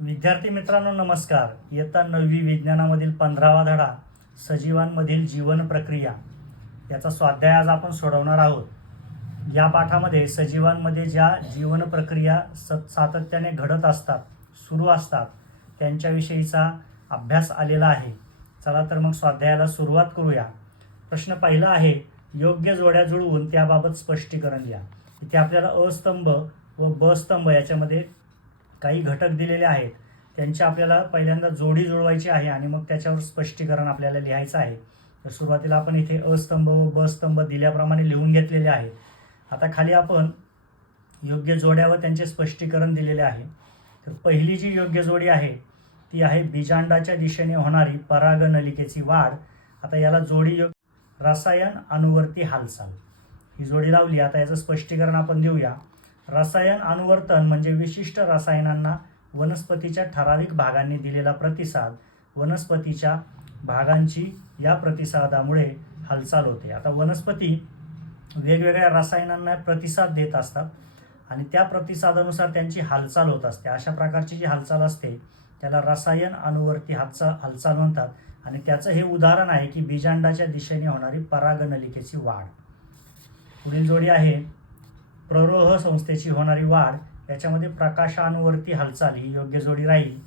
विद्यार्थी मित्रांनो नमस्कार. इयत्ता नववी विज्ञानामधील पंधरावा धडा सजीवांमधील जीवन प्रक्रिया. याचा स्वाध्याय आज आपण सोडवणार आहोत. या पाठामध्ये सजीवांमध्ये ज्या जीवन प्रक्रिया सत सातत्याने घडत असतात सुरू असतात त्यांच्याविषयीचा अभ्यास आलेला आहे. चला तर मग स्वाध्यायाला सुरुवात करूया. प्रश्न पहिला आहे योग्य जोड्या जुळवून त्याबाबत स्पष्टीकरण द्या. इथे आपल्याला अस्तंभ व ब स्तंभ याच्यामध्ये काही घटक दिलेले आहेत त्यांची आपल्याला पहिल्यांदा जोडी जुळवायची आहे आणि मग त्याच्यावर स्पष्टीकरण आपल्याला लिहायचं आहे. तर सुरुवातीला आपण इथे अस्तंभ व ब स्तंभ दिल्याप्रमाणे लिहून घेतलेले आहे. आता खाली आपण योग्य जोड्या व त्यांचे स्पष्टीकरण दिलेले आहे. तर पहिली जी योग्य जोडी आहे ती आहे बीजांडाच्या दिशेने होणारी परागनलिकेची वाढ. आता याला जोडी योग रसायन अनुवर्ती हालचाल. ही जोडी लावली आता याचं स्पष्टीकरण आपण देऊया. रसायन अनुवर्तन म्हणजे विशिष्ट रसायनांना वनस्पतीच्या ठराविक भागांनी दिलेला प्रतिसाद. वनस्पतीच्या भागांची या प्रतिसादामुळे हालचाल होते. आता वनस्पती वेगवेगळ्या रसायनांना प्रतिसाद देत असतात आणि त्या प्रतिसादानुसार त्यांची हालचाल होत असते. अशा प्रकारची जी हालचाल असते त्याला रसायन अनुवर्ती हालचाल हालचाल म्हणतात आणि त्याचं हे उदाहरण आहे की बीजांडाच्या दिशेने होणारी परागनलिकेची वाढ. पुढील जोडी आहे प्ररोह संस्थेची होणारी वाढ याच्यामध्ये प्रकाशानुवर्ती हालचाल ही योग्य जोडी राहील.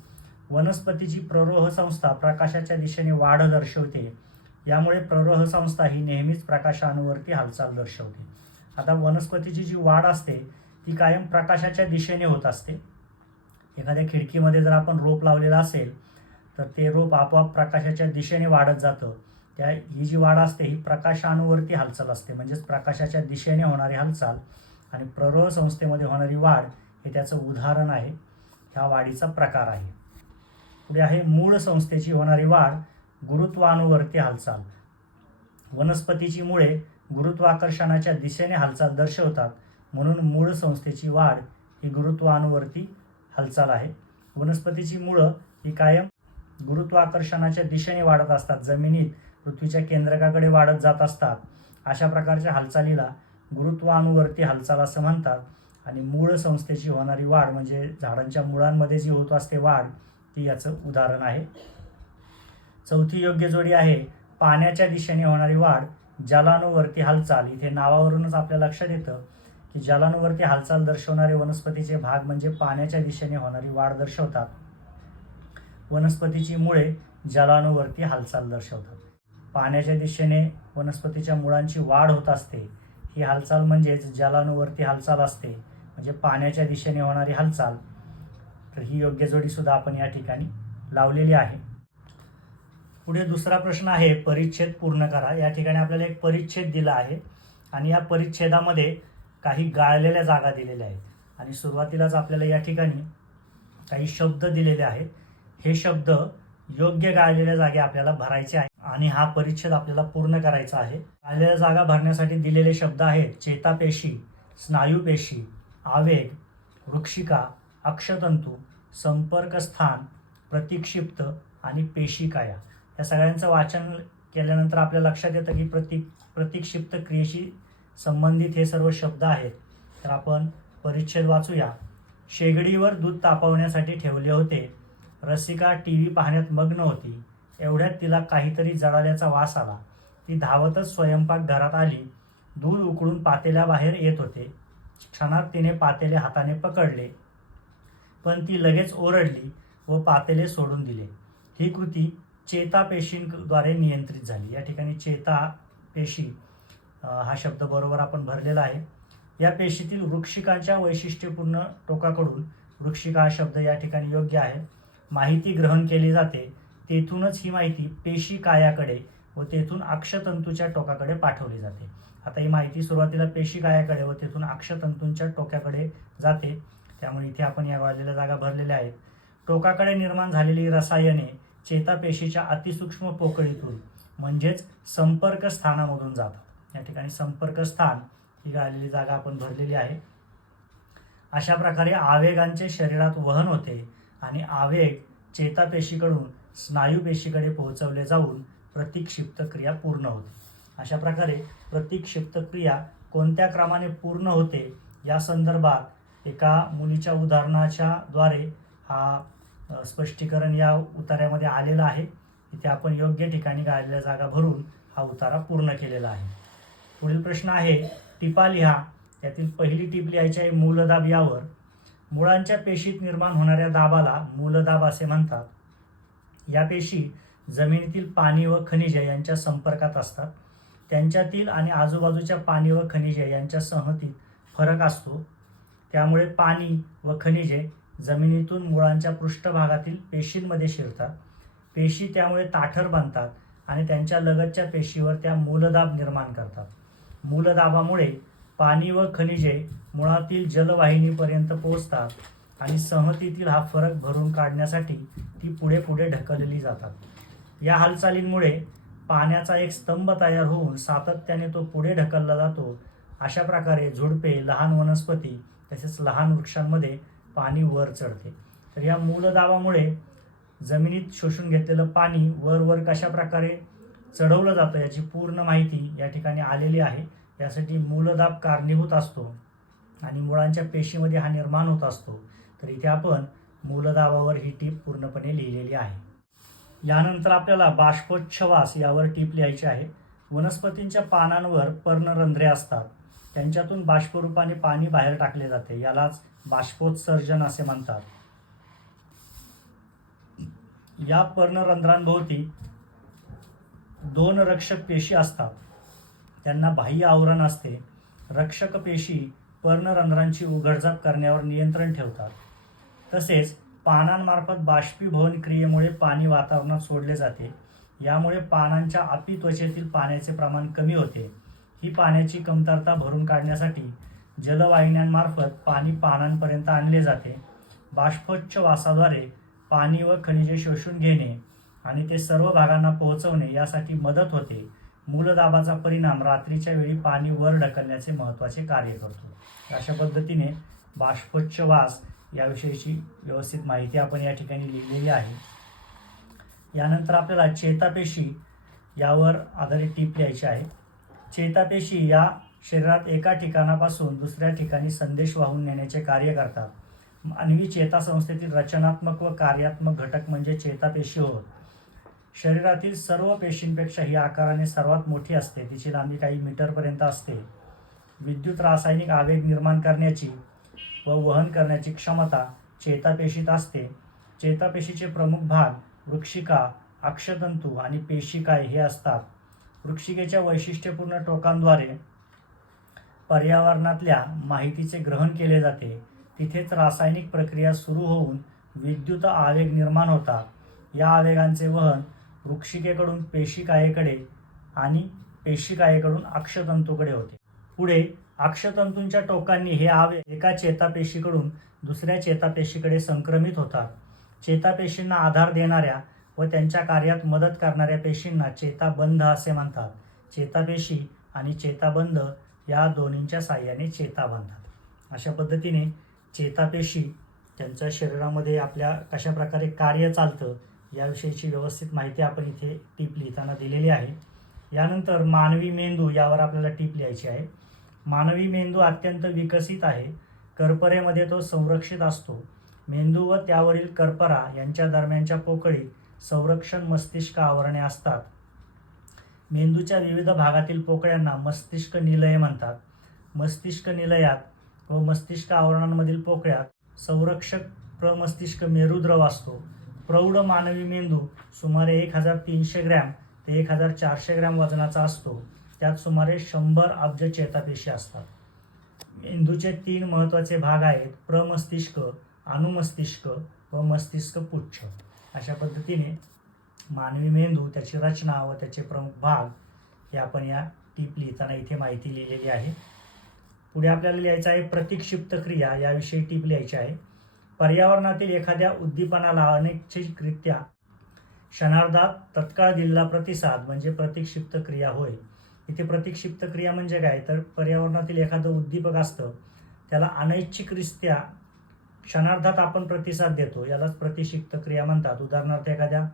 वनस्पतीची प्ररोह संस्था प्रकाशाच्या दिशेने वाढ दर्शवते. यामुळे प्ररोह संस्था ही नेहमीच प्रकाशानुवर्ती हालचाल दर्शवते. आता वनस्पतीची जी वाढ असते ती कायम प्रकाशाच्या दिशेने होत असते. एखाद्या खिडकीमध्ये जर आपण रोप लावलेलं असेल तर ते रोप आपोआप प्रकाशाच्या दिशेने वाढत जातं. त्या ही जी वाढ असते ही प्रकाशानुवर्ती हालचाल असते. म्हणजेच प्रकाशाच्या दिशेने होणारी हालचाल. आणि प्ररोह संस्थेमध्ये होणारी वाढ हे त्याचं उदाहरण आहे. ह्या वाढीचा प्रकार आहे. पुढे आहे मूळ संस्थेची होणारी वाढ गुरुत्वानुवर्ती हालचाल. वनस्पतीची मुळे गुरुत्वाकर्षणाच्या दिशेने हालचाल दर्शवतात. म्हणून मूळ संस्थेची वाढ ही गुरुत्वानुवर्ती हालचाल आहे. वनस्पतीची मुळं ही कायम गुरुत्वाकर्षणाच्या दिशेने वाढत असतात. जमिनीत पृथ्वीच्या केंद्रकाकडे वाढत जात असतात. अशा प्रकारच्या हालचालीला गुरुत्वानुवर्ती हालचाल असं म्हणतात. आणि मूळ संस्थेची होणारी वाढ म्हणजे झाडांच्या मुळांमध्ये जी होत असते वाढ ती याचं उदाहरण आहे. चौथी योग्य जोडी आहे पाण्याच्या दिशेने होणारी वाढ जलानुवर्ती हालचाल. इथे नावावरूनच आपल्या लक्षात येतं की जलानुवर्ती हालचाल दर्शवणारे वनस्पतीचे भाग म्हणजे पाण्याच्या दिशेने होणारी वाढ दर्शवतात. वनस्पतीची मुळे जलानुवर्ती हालचाल दर्शवतात. पाण्याच्या दिशेने वनस्पतीच्या मुळांची वाढ होत असते. ही हालचाल म्हणजेच जलानुवर्ती हालचाल असते म्हणजे पाण्याच्या दिशेने होणारी हालचाल तर ही योग्य जोडी सुद्धा आपण या ठिकाणी लावलेली आहे. पुढे दुसरा प्रश्न आहे परिच्छेद पूर्ण करा. या ठिकाणी आपल्याला एक परिच्छेद दिला आहे आणि या परिच्छेदामध्ये काही गाळलेल्या जागा दिलेल्या आहेत. आणि सुरुवातीलाच आपल्याला या ठिकाणी काही शब्द दिलेले आहेत. हे शब्द योग्य गाळलेल्या जागे आपल्याला भरायचे आहेत. आणि हा परिच्छेद आपल्याला पूर्ण करायचा आहे. आलेल्या जागा भरण्यासाठी दिलेले शब्द आहेत चेतापेशी स्नायूपेशी आवेग वृक्षिका अक्षतंतू संपर्कस्थान प्रतिक्षिप्त आणि पेशिकाया. या सगळ्यांचं वाचन केल्यानंतर आपल्या लक्षात येतं की प्रति प्रतिक्षिप्त क्रियेशी संबंधित हे सर्व शब्द आहेत. तर आपण परिच्छेद वाचूया. शेगडीवर दूध तापवण्यासाठी ठेवले होते. रसिका टी व्ही पाहण्यात मग्न होती. एवढ्यात तिला काहीतरी जळाल्याचा वास आला. ती धावतच स्वयंपाक घरात आली. दूध उकळून पातेल्याबाहेर येत होते. क्षणात तिने पातेले हाताने पकडले. पण ती लगेच ओरडली व पातेले सोडून दिले. ही कृती चेता पेशींद्वारे नियंत्रित झाली. या ठिकाणी चेता पेशी हा शब्द बरोबर आपण भरलेला आहे. या पेशीतील वृक्षिकांच्या वैशिष्ट्यपूर्ण टोकाकडून वृक्षिका हा शब्द या ठिकाणी योग्य आहे. माहिती ग्रहण केली जाते. तेथूनच ही माहिती पेशी कायाकडे व तेथून अक्षतंतूच्या टोकाकडे पाठवली जाते. आता ही माहिती सुरुवातीला पेशी कायाकडे व तेथून अक्षतंतूंच्या टोक्याकडे जाते. त्यामुळे इथे आपण या वाजलेल्या जागा भरलेल्या आहेत. टोकाकडे निर्माण झालेली रसायने चेतापेशीच्या अतिसूक्ष्म पोकळीतून म्हणजेच संपर्क स्थानामधून जातात. या ठिकाणी संपर्क स्थान ही गाळलेली जागा आपण भरलेली आहे. अशा प्रकारे आवेगांचे शरीरात वहन होते आणि आवेग चेतापेशीकडून स्नायूपेशीकडे पोहोचवले जाऊन प्रतिक्षिप्त क्रिया पूर्ण होते. अशा प्रकारे प्रतिक्षिप्त क्रिया कोणत्या क्रमाने पूर्ण होते? या संदर्भात एका मुलीच्या उदाहरणाच्या द्वारे हा स्पष्टीकरण या उतार्यामध्ये आलेलं आहे. इथे आपण योग्य ठिकाणी गाळलेल्या जागा भरून हा उतारा पूर्ण केलेला आहे. पुढील प्रश्न आहे टिपा लिहा. त्यातील पहिली टीप लिहायची आहे मूलदाब यावर. मुळांच्या पेशीत निर्माण होणाऱ्या दाबाला मूलदाब असे म्हणतात. या पेशी जमिनीतील पाणी व खनिजे यांच्या संपर्कात असतात. त्यांच्यातील आणि आजूबाजूच्या पाणी व खनिजे यांच्या संहतीत फरक असतो. त्यामुळे पाणी व खनिजे जमिनीतून मुळांच्या पृष्ठभागातील पेशींमध्ये शिरतात. पेशी त्यामुळे ताठर बनतात आणि त्यांच्या लगतच्या पेशीवर त्या मूलदाब निर्माण करतात. मूलदाबामुळे पाणी व खनिजे मुळातील जलवाहिनीपर्यंत पोहोचतात आणि सहमतीतील हा फरक भरून काढण्यासाठी ती पुढे पुढे ढकलली जातात. या हालचालींमुळे पाण्याचा एक स्तंभ तयार होऊन सातत्याने तो पुढे ढकलला जातो. अशा प्रकारे झुडपे लहान वनस्पती तसेच लहान वृक्षांमध्ये पाणी वर चढते. तर या मूलदाबामुळे जमिनीत शोषून घेतलेलं पाणी वर वर कशा प्रकारे चढवलं जातं याची पूर्ण माहिती या ठिकाणी आलेली आहे. यासाठी मूलदाब कारणीभूत असतो. आणि मुळांच्या पेशीमध्ये हा निर्माण होत असतो तर इथे आपण मूलदाबावर ही टीप पूर्णपणे लिहिलेली आहे. यानंतर आपल्याला बाष्पोच्छवास यावर टीप लिहायची आहे. वनस्पतींच्या पानांवर पर्णरंध्रे असतात. त्यांच्यातून बाष्परूपाने पाणी बाहेर टाकले जाते. यालाच बाष्पोत्सर्जन असे म्हणतात. या पर्णरंध्रांभोवती दोन रक्षक पेशी असतात. त्यांना बाह्य आवरण असते. रक्षक पेशी पर्णरंध्रांची उघडझाप करण्यावर नियंत्रण ठेवतात. तसेच पानांमार्फत बाष्पीभवन क्रियेमुळे पाणी वातावरणात सोडले जाते. यामुळे पानांच्या आपी त्वचेतील पाण्याचे प्रमाण कमी होते. ही पाण्याची कमतरता भरून काढण्यासाठी जलवाहिन्यांमार्फत पाणी पानांपर्यंत आणले जाते. बाष्पोच्च वासाद्वारे पाणी व खनिजे शोषून घेणे आणि ते सर्व भागांना पोहोचवणे यासाठी मदत होते. मूलदाबाचा परिणाम रात्रीच्या वेळी पाणी वर ढकलण्याचे महत्त्वाचे कार्य करतो. अशा पद्धतीने बाष्पोच्च वास याविषयीची व्यवस्थित माहिती आपण या ठिकाणी लिहिलेली आहे. यानंतर आपल्याला चेतापेशी यावर आधारित टीप लिहायची आहे. चेतापेशी या शरीरात एका ठिकाणापासून दुसऱ्या ठिकाणी संदेश वाहून नेण्याचे कार्य करतात. मानवी चेतासंस्थेतील रचनात्मक व कार्यात्मक घटक म्हणजे चेतापेशी होत शरीरातील सर्व पेशींपेक्षा ही आकाराने सर्वात मोठी असते. तिची लांबी काही मीटरपर्यंत असते. विद्युत रासायनिक आवेग निर्माण करण्याची व वहन करण्याची क्षमता चेतापेशीत असते. चेतापेशीचे प्रमुख भाग वृक्षिका अक्षतंतू आणि पेशिकाय हे असतात. वृक्षिकेच्या वैशिष्ट्यपूर्ण टोकांद्वारे पर्यावरणातल्या माहितीचे ग्रहण केले जाते. तिथेच रासायनिक प्रक्रिया सुरू होऊन विद्युत आवेग निर्माण होतात. या आवेगांचे वहन वृक्षिकेकडून पेशिकायेकडे आणि पेशिकायेकडून अक्षतंतूकडे होते. पुढे अक्षतंतूंच्या टोकांनी हे आव एका चेतापेशीकडून दुसऱ्या चेतापेशीकडे संक्रमित होतात. चेतापेशींना आधार देणाऱ्या व त्यांच्या कार्यात मदत करणाऱ्या पेशींना चेताबंध असे म्हणतात. चेतापेशी आणि चेताबंध या दोन्हींच्या साह्याने चेता बांधतात. अशा पद्धतीने चेतापेशी त्यांच्या शरीरामध्ये आपल्या कशा प्रकारे कार्य चालतं याविषयीची व्यवस्थित माहिती आपण इथे टीप लिहिताना दिलेली आहे. यानंतर मानवी मेंदू यावर आपल्याला टीप लिहायची आहे. मानवी मेंदू अत्यंत विकसित आहे. कर्परेमध्ये तो संरक्षित असतो. मेंदू व त्यावरील कर्परा यांच्या दरम्यानच्या पोकळीत संरक्षण मस्तिष्क आवरणे असतात. मेंदूच्या विविध भागातील पोकळ्यांना मस्तिष्क निलय म्हणतात. मस्तिष्क निलयात व मस्तिष्क आवरणांमधील पोकळ्यात संरक्षक प्रमस्तिष्क मेरुद्रव असतो. प्रौढ मानवी मेंदू सुमारे एक हजार तीनशे ग्रॅम ते एक हजार चारशे ग्रॅम वजनाचा असतो. त्यात सुमारे शंभर अब्ज चेतापेशी असतात. मेंदूचे तीन महत्त्वाचे भाग आहेत प्रमस्तिष्क अनुमस्तिष्क व मस्तिष्क पुच्छ. अशा पद्धतीने मानवी मेंदू त्याची रचना व त्याचे प्रमुख भाग हे आपण या टीप लिहिताना इथे माहिती लिहिलेली आहे. पुढे आपल्याला लिहायचं आहे प्रतिक्षिप्त क्रिया. याविषयी टीप लिहायची आहे. पर्यावरणातील एखाद्या उद्दीपनाला अनैच्छिकरित्या क्षणार्धात तत्काळ दिलेला प्रतिसाद म्हणजे प्रतिक्षिप्त क्रिया होय. इथे प्रतिक्षिप्त क्रिया म्हणजे काय? तर पर्यावरणातील एखादं उद्दीपक असतं त्याला अनैच्छिकरित्या क्षणार्धात आपण प्रतिसाद देतो यालाच प्रतिक्षिप्त क्रिया म्हणतात. उदाहरणार्थ एखाद्या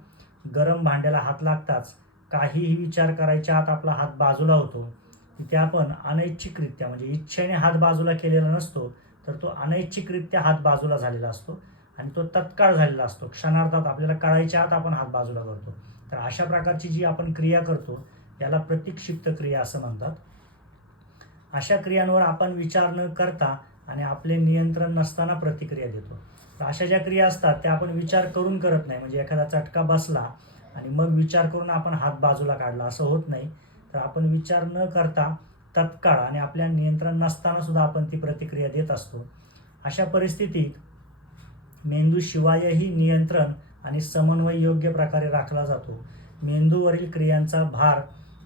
गरम भांड्याला हात लागताच काहीही विचार करायच्या आत आपला हात बाजूला होतो. तिथे आपण अनैच्छिकरित्या म्हणजे इच्छेने हात बाजूला केलेला नसतो तर तो अनैच्छिकरित्या हात बाजूला झालेला असतो आणि तो तत्काळ झालेला असतो. क्षणार्धात आपल्याला कळायच्या आत आपण हात बाजूला करतो. तर अशा प्रकारची जी आपण क्रिया करतो याला प्रतिक्षिप्त क्रिया असं म्हणतात. अशा क्रियांवर आपण विचार न करता आणि आपले नियंत्रण नसताना प्रतिक्रिया देतो. तर अशा ज्या क्रिया असतात त्या आपण विचार करून करत नाही. म्हणजे एखादा चटका बसला आणि मग विचार करून आपण हात बाजूला काढला असं होत नाही. तर आपण विचार न करता तत्काळ आणि आपल्या नियंत्रण नसताना सुद्धा आपण ती प्रतिक्रिया देत असतो. अशा परिस्थितीत मेंदू शिवायही नियंत्रण आणि समन्वय योग्य प्रकारे राखला जातो. मेंदूवरील क्रियांचा भार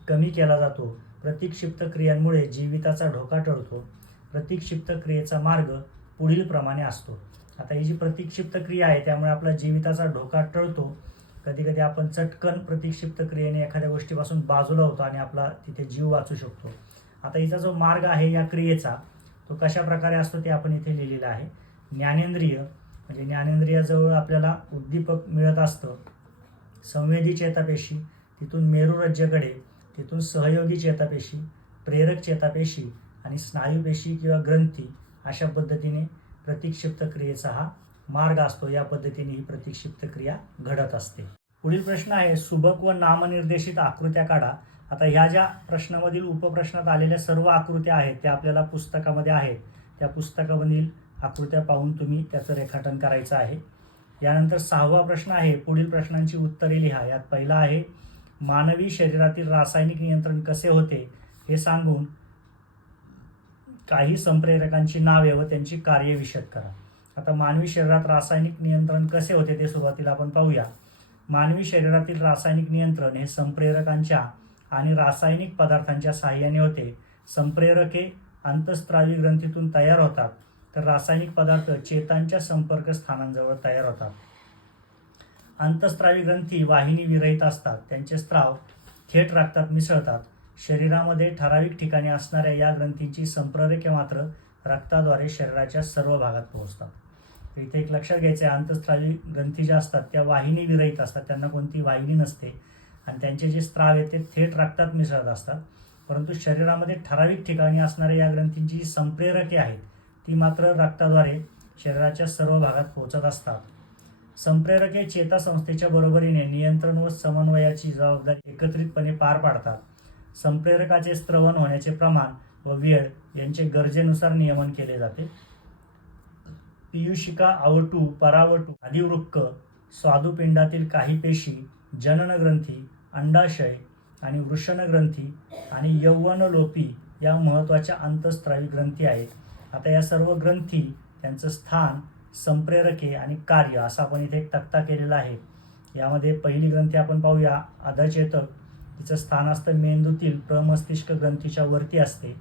कमी केला जातो. प्रतिक्षिप्त क्रियांमुळे जीविताचा धोका टळतो. प्रतिक्षिप्त क्रियेचा मार्ग पुढील प्रमाणे असतो. आता ही जी प्रतिक्षिप्त क्रिया आहे त्यामुळे आपला जीविताचा धोका टळतो. कधी कधी आपण चटकन प्रतिक्षिप्त क्रियेने एखाद्या गोष्टीपासून बाजूला होतो आणि आपला तिथे जीव वाचू शकतो. आता हिचा जो मार्ग आहे या क्रियेचा तो कशा प्रकारे असतो ते आपण इथे लिहिलेलं आहे. ज्ञानेंद्रिय म्हणजे ज्ञानेंद्रियाजवळ आपल्याला उद्दीपक मिळत असतं. संवेदी चेतापेशी तिथून मेरुरज्जकडे तिथून सहयोगी चेतापेशी प्रेरक चेतापेशी आणि स्नायूपेशी किंवा ग्रंथी अशा पद्धतीने प्रतिक्षिप्त क्रियेचा हा मार्ग असतो. या पद्धतीने ही प्रतिक्षिप्त क्रिया घडत असते. पुढील प्रश्न आहे सुबक व नामनिर्देशित आकृत्या काढा. आता ह्या ज्या प्रश्नामधील उपप्रश्नात आलेल्या सर्व आकृत्या आहेत त्या आपल्याला पुस्तकामध्ये आहेत. त्या पुस्तकामधील आकृत्या पाहून तुम्ही त्याचं रेखाटन करायचं आहे. यानंतर सहावा प्रश्न आहे पुढील प्रश्नांची उत्तरे लिहा. यात पहिला आहे मानवी शरीरातील रासायनिक नियंत्रण कसे होते? हे सांगून काही संप्रेरकांची नावे व त्यांची कार्य विशद करा. आता मानवी शरीरात रासायनिक नियंत्रण कसे होते ते सुरुवातीला आपण पाहूया. मानवी शरीरातील रासायनिक नियंत्रण हे संप्रेरकांच्या आणि रासायनिक पदार्थांच्या सहाय्याने होते. संप्रेरके अंतस्त्रावी ग्रंथीतून तयार होतात. तर रासायनिक पदार्थ चेतांच्या संपर्क स्थानांजवळ तयार होतात. अंतस्त्रावी ग्रंथी वाहिनी विरहित असतात. त्यांचे स्त्राव थेट रक्तात मिसळतात. शरीरामध्ये ठराविक ठिकाणी असणाऱ्या या ग्रंथींची संप्रेरके मात्र रक्ताद्वारे शरीराच्या सर्व भागात पोहोचतात. तर इथे एक लक्षात घ्यायचं आहे अंतस्त्रावी ग्रंथी ज्या असतात त्या वाहिनी विरहित असतात. त्यांना कोणती वाहिनी नसते. आणि त्यांचे जे स्त्राव आहेत ते थेट रक्तात मिसळत असतात. परंतु शरीरामध्ये ठराविक ठिकाणी असणाऱ्या या ग्रंथींची जी संप्रेरके आहेत ती मात्र रक्ताद्वारे शरीराच्या सर्व भागात पोहोचत असतात. संप्रेरके चेतासंस्थेच्या बरोबरीने नियंत्रण व समन्वयाची जबाबदारी एकत्रितपणे पार पाडतात. संप्रेरकाचे स्त्रवण होण्याचे प्रमाण व वेळ यांचे गरजेनुसार नियमन केले जाते. पियुषिका आवटू परावटू अधिवृक्क स्वादुपिंडातील काही पेशी जनन ग्रंथी अंडाशय आणि वृषण ग्रंथी आणि यौवनलोपी या महत्त्वाच्या अंतस्त्रावी ग्रंथी आहेत. आता या सर्व ग्रंथी त्यांचं स्थान संप्रेरके आणि कार्य असं आपण इथे एक तक्ता केलेला आहे. यामध्ये पहिली ग्रंथी आपण पाहूया अधचेतक. तिचं स्थान असतं मेंदूतील प्रमस्तिष्क ग्रंथीच्या वरती असते.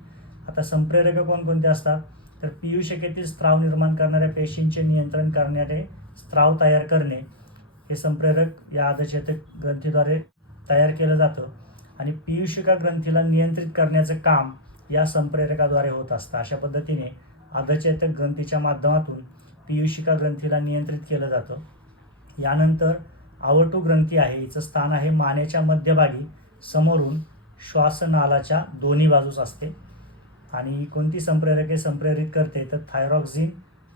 आता संप्रेरक कोणकोणते असतात? तर पियुषकेतील स्त्राव निर्माण करणाऱ्या पेशींचे नियंत्रण करणारे स्त्राव तयार करणे. हे संप्रेरक या अधचेतक ग्रंथीद्वारे तयार केलं जातं आणि पियुषिका ग्रंथीला नियंत्रित करण्याचं काम या संप्रेरकाद्वारे होत असतं. अशा पद्धतीने अधचेतक ग्रंथीच्या माध्यमातून पियुषिका ग्रंथीला नियंत्रित केलं जातं. यानंतर आवटू ग्रंथी आहे. हिचं स्थान आहे मानेच्या मध्यभागी समोरून श्वासनालाच्या दोन्ही बाजूस असते. आणि कोणती संप्रेरके संप्रेरित करते? तर थायरॉक्झिन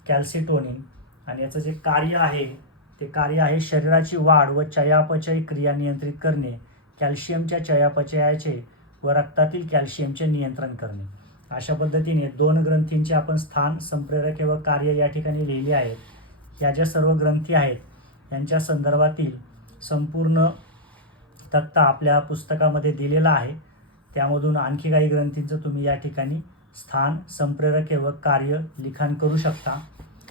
कॅल्सिटोनिन आणि याचं जे कार्य आहे ते कार्य आहे शरीराची वाढ व चयापचय क्रिया नियंत्रित करणे कॅल्शियमच्या चयापचयाचे व रक्तातील कॅल्शियमचे नियंत्रण करणे. अशा पद्धतीने दोन ग्रंथींचे आपण स्थान संप्रेरके व कार्य या ठिकाणी लिहिले आहेत या ज्या सर्व ग्रंथी आहेत यांच्या संदर्भातील संपूर्ण तक्ता आपल्या पुस्तकामध्ये दिलेला आहे. त्यामधून आणखी काही ग्रंथींचं तुम्ही या ठिकाणी स्थान संप्रेरके व कार्य लिखाण करू शकता.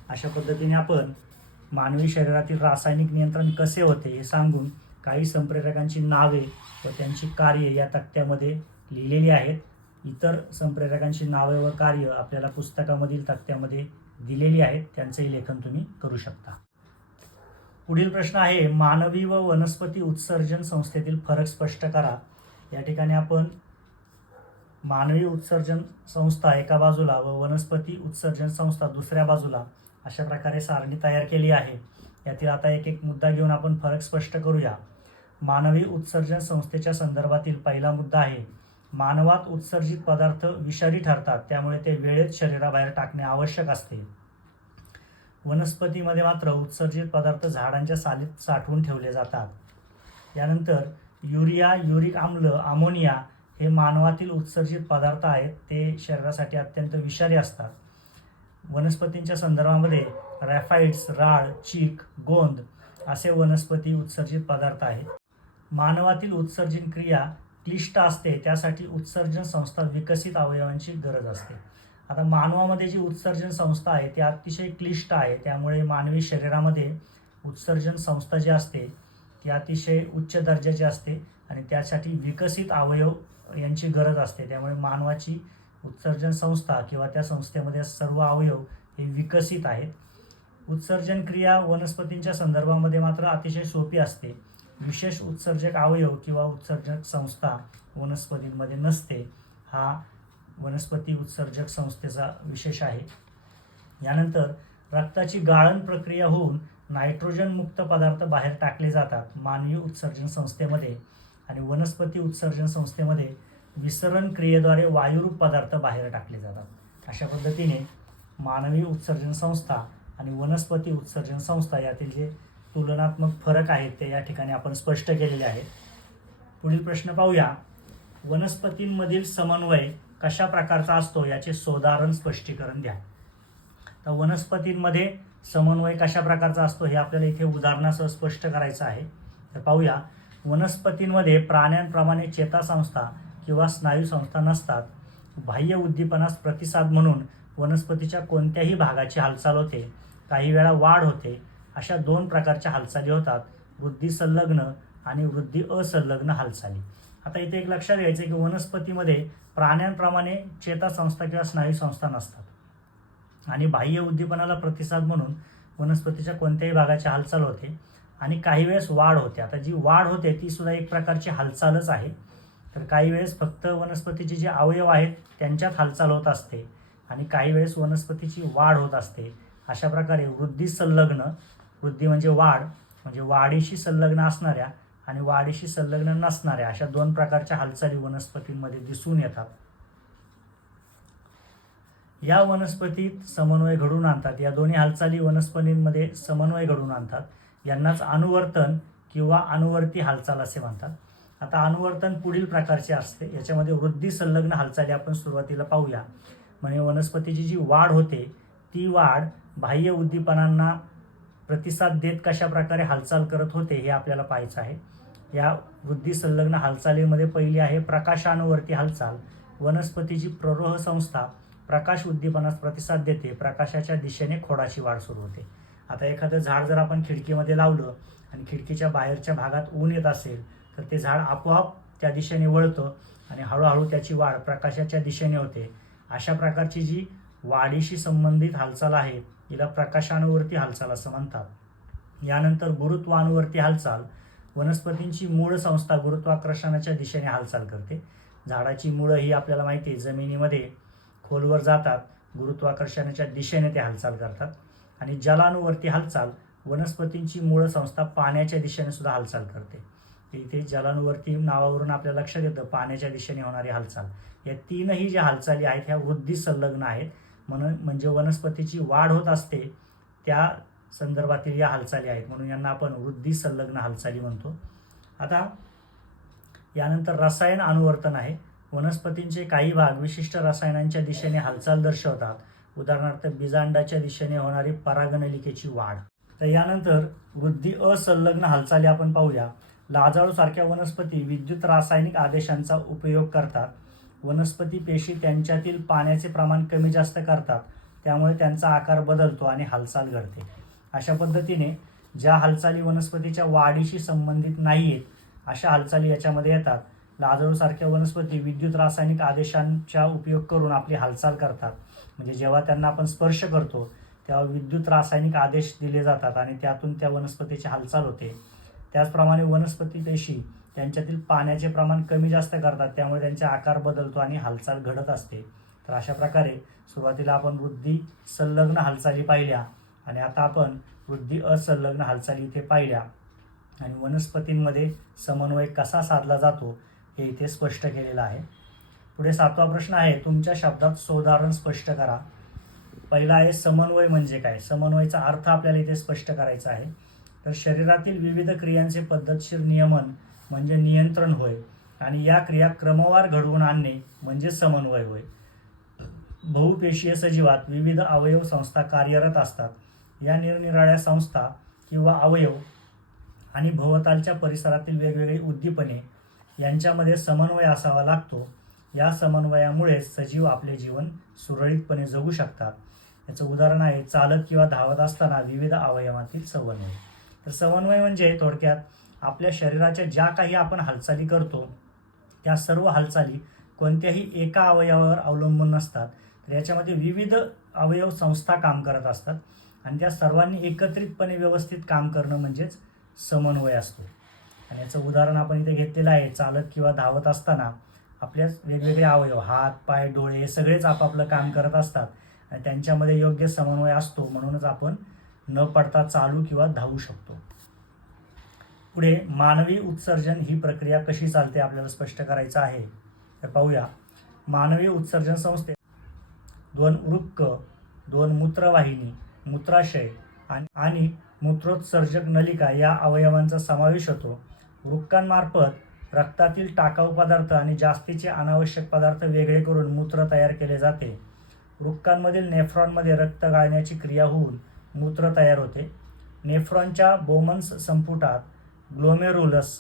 अशा पद्धतीने आपण मानवी शरीरातील रासायनिक नियंत्रण कसे होते हे सांगून काही संप्रेरकांची नावे व त्यांची कार्ये या तक्त्यामध्ये लिहिलेली आहेत. इतर संप्रेरकांची नावे व कार्य आपल्याला पुस्तकामधील तक्त्यामध्ये दिलेली आहेत. त्यांचंही लेखन तुम्ही करू शकता. पुढील प्रश्न आहे मानवी व वनस्पती उत्सर्जन संस्थेतील फरक स्पष्ट करा. या ठिकाणी आपण मानवी उत्सर्जन संस्था एका बाजूला व वनस्पती उत्सर्जन संस्था दुसऱ्या बाजूला अशा प्रकारे सारणी तयार केली आहे. यातील आता एक एक मुद्दा घेऊन आपण फरक स्पष्ट करूया. मानवी उत्सर्जन संस्थेच्या संदर्भातील पहिला मुद्दा आहे. मानवात उत्सर्जित पदार्थ विषारी ठरतात त्यामुळे ते वेळेत शरीराबाहेर टाकणे आवश्यक असते. वनस्पतीमध्ये मात्र उत्सर्जित पदार्थ झाडांच्या सालीत साठवून ठेवले जातात. यानंतर युरिया युरिक आम्ल अमोनिया हे मानवातील उत्सर्जित पदार्थ आहेत ते शरीरासाठी अत्यंत विषारी असतात. वनस्पतींच्या संदर्भामध्ये रॅफाईट्स राळ चीक गोंद असे वनस्पती उत्सर्जित पदार्थ आहेत. मानवातील उत्सर्जन क्रिया क्लिष्ट असते त्यासाठी उत्सर्जन संस्था विकसित अवयवांची गरज असते. आता मानवामध्ये जी उत्सर्जन संस्था आहे ती अतिशय क्लिष्ट आहे. त्यामुळे मानवी शरीरामध्ये उत्सर्जन संस्था जी असते ती अतिशय उच्च दर्जाची असते आणि त्यासाठी विकसित अवयव यांची गरज असते. त्यामुळे मानवाची उत्सर्जन संस्था किंवा त्या संस्थेमध्ये सर्व अवयव हे विकसित आहेत. उत्सर्जन क्रिया वनस्पतींच्या संदर्भामध्ये मात्र अतिशय सोपी असते. विशेष उत्सर्जक अवयव किंवा उत्सर्जक संस्था वनस्पतींमध्ये नसते हा वनस्पती उत्सर्जक संस्थेचा विशेष आहे. यानंतर रक्ताची गाळण प्रक्रिया होऊन नायट्रोजन मुक्त पदार्थ बाहेर टाकले जातात मानवी उत्सर्जन संस्थेमध्ये आणि वनस्पती उत्सर्जन संस्थेमध्ये विसरण क्रियेद्वारे वायुरूप पदार्थ बाहेर टाकले जातात. अशा पद्धतीने मानवी उत्सर्जन संस्था आणि वनस्पती उत्सर्जन संस्था यातील जे तुलनात्मक फरक आहेत ते या ठिकाणी आपण स्पष्ट केलेले आहेत. पुढील प्रश्न पाहूया. वनस्पतींमधील समन्वय कशा प्रकारचा असतो याचे सोदाहरण स्पष्टीकरण द्या. तर वनस्पतींमध्ये समन्वय कशा प्रकारचा असतो हे आपल्याला इथे उदाहरणासह स्पष्ट करायचं आहे. तर पाहूया. वनस्पतींमध्ये प्राण्यांप्रमाणे चेतासंस्था किंवा स्नायू संस्था नसतात बाह्य उद्दीपनास प्रतिसाद म्हणून वनस्पतीच्या कोणत्याही भागाची हालचाल होते काही वेळा वाढ होते अशा दोन प्रकारच्या हालचाली होतात वृद्धी संलग्न आणि वृद्धी असंलग्न हालचाली. आता इथे एक लक्षात घ्यायचं की वनस्पतीमध्ये प्राण्यांप्रमाणे चेतासंस्था किंवा स्नायू संस्था नसतात. आणि बाह्य उद्दीपनाला प्रतिसाद म्हणून वनस्पतीच्या कोणत्याही भागाची हालचाल होते आणि काही वेळेस वाढ होते. आता जी वाढ होते ती सुद्धा एक प्रकारची हालचालच आहे. तर काही वेळेस फक्त वनस्पतीचे जे अवयव आहेत त्यांच्यात हालचाल होत असते आणि काही वेळेस वनस्पतीची वाढ होत असते. अशा प्रकारे वृद्धी संलग्न वृद्धी म्हणजे वाढ म्हणजे वाढीशी संलग्न असणाऱ्या आणि वाढीशी संलग्न नसणाऱ्या अशा दोन प्रकारच्या हालचाली वनस्पतींमध्ये दिसून येतात. या वनस्पतीत समन्वय घडवून आणतात. या दोन्ही हालचाली वनस्पतींमध्ये समन्वय घडून आणतात. यांनाच अनुवर्तन किंवा अनुवर्ती हालचाल असे म्हणतात. आता अनुवर्तन पुढील प्रकारचे असते. याच्यामध्ये वृद्धी संलग्न हालचाली आपण सुरुवातीला पाहूया. म्हणजे वनस्पतीची जी वाढ होते ती वाढ बाह्य उद्दीपनांना प्रतिसाद देत कशा प्रकारे हालचाल करत होते हे आपल्याला पाहायचं आहे. या वृद्धी संलग्न हालचालीमध्ये पहिली आहे प्रकाशानुवर्ती हालचाल. वनस्पतीची प्ररोह संस्था प्रकाश उद्दीपनास प्रतिसाद देते प्रकाशाच्या दिशेने खोडाची वाढ सुरू होते. आता एखादं झाड जर आपण खिडकीमध्ये लावलं आणि खिडकीच्या बाहेरच्या भागात ऊन येत असेल तर ते झाड आपोआप त्या दिशेने वळतं आणि हळूहळू त्याची वाढ प्रकाशाच्या दिशेने होते. अशा प्रकारची जी वाढीशी संबंधित हालचाल आहे तिला प्रकाशानुवरती हालचाल असं म्हणतात. यानंतर गुरुत्वानुवरती हालचाल वनस्पतींची मूळ संस्था गुरुत्वाकर्षणाच्या दिशेने हालचाल करते. झाडाची मुळं ही आपल्याला माहिती आहे जमिनीमध्ये खोलवर जातात गुरुत्वाकर्षणाच्या दिशेने ते हालचाल करतात. आणि जलानुवर्ती हालचाल वनस्पतींची मूळ संस्था पाण्याच्या दिशेने सुद्धा हालचाल करते. इथे जलांवरती नावावरून आपल्या लक्षात येतं पाण्याच्या दिशेने होणारी हालचाल. या तीनही ज्या हालचाली आहेत ह्या वृद्धी संलग्न आहेत. म्हणून म्हणजे वनस्पतीची वाढ होत असते त्या संदर्भातील या हालचाली आहेत. म्हणून यांना आपण वृद्धी संलग्न हालचाली म्हणतो. आता यानंतर रसायन अनुवर्तन आहे. वनस्पतींचे काही भाग विशिष्ट रसायनांच्या दिशेने हालचाल दर्शवतात. उदाहरणार्थ बीजांडाच्या दिशेने होणारी परागणलिकेची वाढ. तर यानंतर वृद्धी असंलग्न हालचाली आपण पाहूया. लाजाळू सारख्या वनस्पती विद्युत रासायनिक आदेशांचा उपयोग करतात. वनस्पती पेशी त्यांच्यातील पाण्याचे प्रमाण कमी जास्त करतात. त्यामुळे त्यांचा आकार बदलतो आणि हालचाल घडते. अशा पद्धतीने ज्या हालचाली वनस्पतीच्या वाढीशी संबंधित नाही आहेत अशा हालचाली याच्यामध्ये येतात. लाजळूसारख्या वनस्पती विद्युत रासायनिक आदेशांचा उपयोग करून आपली हालचाल करतात. म्हणजे जेव्हा त्यांना आपण स्पर्श करतो तेव्हा विद्युत रासायनिक आदेश दिले जातात आणि त्यातून त्या वनस्पतीची हालचाल होते. त्याचप्रमाणे वनस्पती पेशी त्यांच्यातील पाण्याचे प्रमाण कमी जास्त करतात त्यामुळे त्यांचे आकार बदलतो आणि हालचाल घडत असते. तर अशा प्रकारे सुरुवातीला आपण वृद्धी संलग्न हालचाली पाहिल्या आणि आता आपण वृद्धी असंलग्न हालचाली इथे पाहिल्या. आणि वनस्पतींमध्ये समन्वय कसा साधला जातो हे इथे स्पष्ट केलेलं आहे. पुढे सातवा प्रश्न आहे तुमच्या शब्दात सोदाहरण स्पष्ट करा. पहिला आहे समन्वय म्हणजे काय? समन्वयचा अर्थ आपल्याला इथे स्पष्ट करायचा आहे. तर शरीरातील विविध क्रियांचे पद्धतशीर नियमन म्हणजे नियंत्रण होय आणि या क्रिया क्रमवार घडवून आणणे म्हणजे समन्वय होय. बहुपेशीय सजीवात विविध अवयव संस्था कार्यरत असतात. या निरनिराळ्या संस्था किंवा अवयव आणि भोवतालच्या परिसरातील वेगवेगळी उद्दीपने यांच्यामध्ये समन्वय असावा लागतो. या समन्वयामुळेच सजीव आपले जीवन सुरळीतपणे जगू शकतात. याचं उदाहरण आहे चालत किंवा धावत असताना विविध अवयवांतील समन्वय. तर समन्वय म्हणजे थोडक्यात आपल्या शरीराच्या ज्या काही आपण हालचाली करतो त्या सर्व हालचाली कोणत्याही एका अवयवावर अवलंबून नसतात. तर याच्यामध्ये विविध अवयव संस्था काम करत असतात आणि त्या सर्वांनी एकत्रितपणे व्यवस्थित काम करणं म्हणजेच समन्वय असतो. आणि याचं उदाहरण आपण इथे घेतलेलं आहे चालत किंवा धावत असताना आपल्या वेगवेगळे अवयव हात पाय डोळे हे सगळेच आपापलं काम करत असतात आणि त्यांच्यामध्ये योग्य समन्वय असतो म्हणूनच आपण न पडता चालू किंवा धावू शकतो. पुढे मानवी उत्सर्जन ही प्रक्रिया कशी चालते आपल्याला स्पष्ट करायचं आहे. तर पाहूया. मानवी उत्सर्जन संस्थेत दोन वृक्क दोन मूत्रवाहिनी मूत्राशय आणि आणि मूत्रोत्सर्जक नलिका या अवयवांचा समावेश होतो. वृक्कांमार्फत रक्तातील टाकाऊ पदार्थ आणि जास्तीचे अनावश्यक पदार्थ वेगळे करून मूत्र तयार केले जाते. वृक्कांमधील नेफ्रॉनमध्ये रक्त गाळण्याची क्रिया होऊन मूत्र तयार होते. नेफ्रॉनच्या बोमन्स संपुटात ग्लोमेरुलस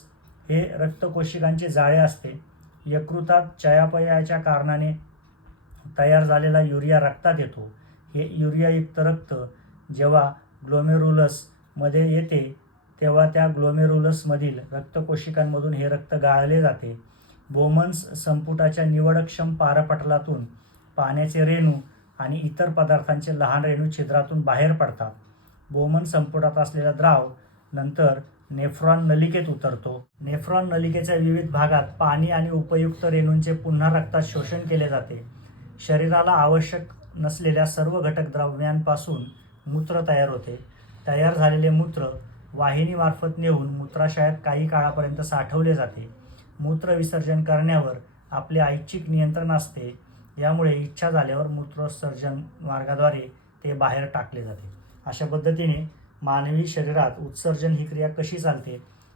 हे रक्तकोशिकांचे जाळे असते. यकृतात चयापयाच्या कारणाने तयार झालेला युरिया रक्तात येतो. हे युरियायुक्त रक्त जेव्हा ग्लोमेरुलसमध्ये येते तेव्हा त्या ग्लोमेरुलसमधील रक्तकोशिकांमधून हे रक्त गाळले जाते. बोमन्स संपुटाच्या निवडक्षम पारपटलातून पाण्याचे रेणू आणि इतर पदार्थांचे लहान रेणू छिद्रातून बाहेर पडतात. बोमन संपुटात असलेला द्राव नंतर नेफ्रॉन नलिकेत उतरतो. नेफ्रॉन नलिकेच्या विविध भागात पाणी आणि उपयुक्त रेणूंचे पुन्हा रक्तात शोषण केले जाते. शरीराला आवश्यक नसलेल्या सर्व घटक द्रव्यांपासून मूत्र तयार होते. तयार झालेले मूत्र वाहिनीमार्फत नेऊन मूत्राशयात काही काळापर्यंत साठवले जाते. मूत्र विसर्जन करण्यावर आपले ऐच्छिक नियंत्रण असते. यामुळे इच्छा झाल्यावर मूत्रोत्सर्जन मार्गाद्वारे ते बाहेर टाकले जाते. अशा पद्धतीने मानवी शरीरात उत्सर्जन ही क्रिया कशी चालते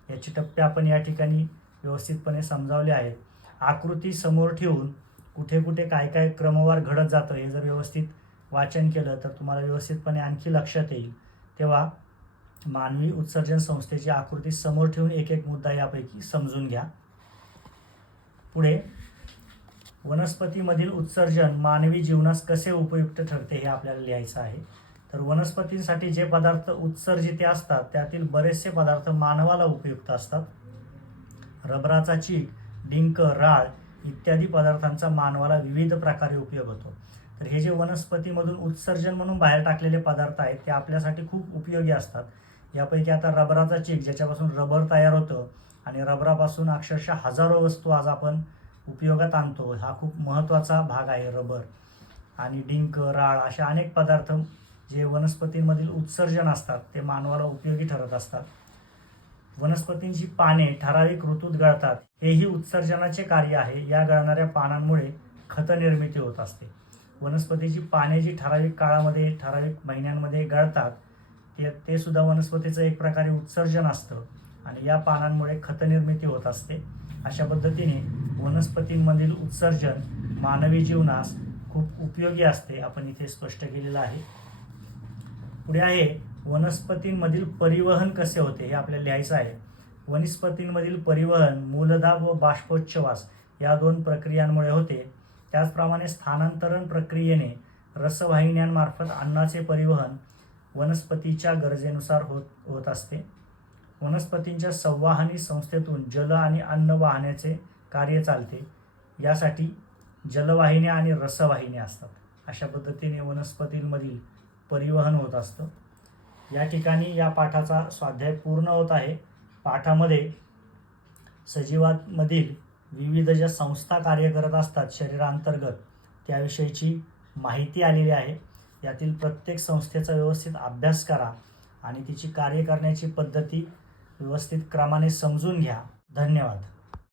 याचे टप्पे आपण या ठिकाणी व्यवस्थितपणे समजावले आहेत. आकृती समोर ठेवून कुठे कुठे काय काय क्रमवार घडत जातं हे जर व्यवस्थित वाचन केलं तर तुम्हाला व्यवस्थितपणे आणखी लक्षात येईल. तेव्हा मानवी उत्सर्जन संस्थेची आकृती समोर ठेवून एक एक मुद्दा यापैकी समजून घ्या. पुढे वनस्पतीमधील उत्सर्जन मानवी जीवनास कसे उपयुक्त ठरते हे आपल्याला लिहायचं आहे. तर वनस्पतींसाठी जे पदार्थ उत्सर्जिते असतात त्यातील बरेचसे पदार्थ मानवाला उपयुक्त असतात. रबराचा चीक डिंक राळ इत्यादी पदार्थांचा मानवाला विविध प्रकारे उपयोग होतो. तर हे जे वनस्पतीमधून उत्सर्जन म्हणून बाहेर टाकलेले पदार्थ आहेत ते आपल्यासाठी खूप उपयोगी असतात. यापैकी आता रबराचा चीक ज्याच्यापासून रबर तयार होतं आणि रबरापासून अक्षरशः हजारो वस्तू आज आपण उपयोगात आणतो. हा खूप महत्त्वाचा भाग आहे रबर आणि डिंक राळ असे अनेक पदार्थ जे वनस्पतींमधील उत्सर्जन असतात ते मानवाला उपयोगी ठरत असतात. वनस्पतींची पाने ठराविक ऋतूत गळतात. हेही उत्सर्जनाचे कार्य आहे. या गळणाऱ्या पानांमुळे खत निर्मिती होत असते. वनस्पतीची पाने जी ठराविक काळामध्ये ठराविक महिन्यांमध्ये गळतात ते ते सुद्धा वनस्पतीचं एक प्रकारे उत्सर्जन असतं आणि या पानांमुळे खत निर्मिती होत असते. अशा पद्धतीने वनस्पतींमधील उत्सर्जन मानवी जीवनास खूप उपयोगी असते आपण इथे स्पष्ट केलेलं आहे. पुढे आहे वनस्पतींमधील परिवहन कसे होते हे आपल्याला लिहायचं आहे. वनस्पतींमधील परिवहन मूलदाब व बाष्पोच्छवास या दोन प्रक्रियांमुळे होते. त्याचप्रमाणे स्थानांतरण प्रक्रियेने रसवाहिन्यांमार्फत अन्नाचे परिवहन वनस्पतीच्या गरजेनुसार होत होत असते. वनस्पतींच्या संवाहनी संस्थेतून जल आणि अन्न वाहण्याचे कार्य चालते. यासाठी जलवाहिन्या आणि रसवाहिन्या असतात. अशा पद्धतीने वनस्पतींमधील परिवहन होत असतं. या ठिकाणी या पाठाचा स्वाध्याय पूर्ण होत आहे. पाठामध्ये सजीवांमधील विविध ज्या संस्था कार्य करत असतात शरीरांतर्गत त्याविषयीची माहिती आलेली आहे. यातील प्रत्येक संस्थेचा व्यवस्थित अभ्यास करा आणि तिची कार्य करण्याची पद्धती व्यवस्थित क्रमाने समजून घ्या. धन्यवाद.